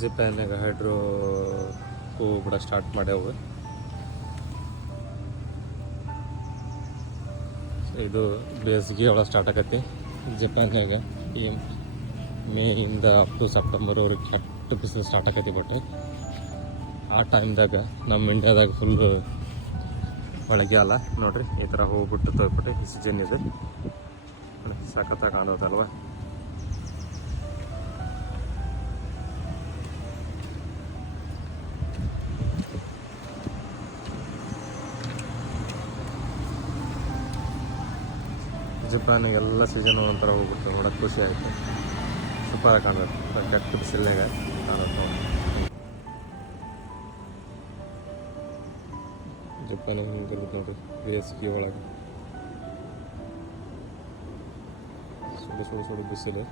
ಜಪಾನ್ಯಾಗ hydro ಕೂಡ start ಮಾಡ್ಯಾವ. ಇದು ಬೇಸಿಗೆ ಒಳಗೆ ಸ್ಟಾರ್ಟ್ ಆಕತಿ ಜಪಾನ್ಯಾಗ. ಈ ಮೇಯಿಂದ ಅಪ್ ಟು ಸೆಪ್ಟೆಂಬರ್ವರೆಗೆ ಕೆಟ್ಟ ಬಿಸಿಲು ಸ್ಟಾರ್ಟ್ ಆಕತಿ. ಬಟ್ ಆ ಟೈಮ್ದಾಗ ನಮ್ಮ ಇಂಡಿಯಾದಾಗ ಫುಲ್ಲು ಒಳಗೆ ಅಲ್ಲ ನೋಡ್ರಿ. ಈ ಥರ ಹೋಗ್ಬಿಟ್ಟು ತೊಗೊಬಿಟ್ಟು ಈ ಸೀಸನ್ ಇದೆ ಸಖತ್ತಾಗಿ ಕಾಣೋದಲ್ವ. ಜಪಾನಿಗೆಲ್ಲ ಸೀಸನ್ ಒಂಥರ ಹೋಗ್ಬಿಟ್ಟು ನೋಡೋಕೆ ಖುಷಿ ಆಯಿತು. ಸೂಪರಾಗಿ ಕಾಣೋದು ಕೆಟ್ಟ ಬಿಸಿಲಾಗ ಕಾಣೋದು. ಜಪಾನ್ ಹಿಂಗಿರುತ್ತೆ ನೋಡ್ರಿ ಬೇಸಿಗೆ ಒಳಗೆ ಸುಡು ಬಿಸಿಲು.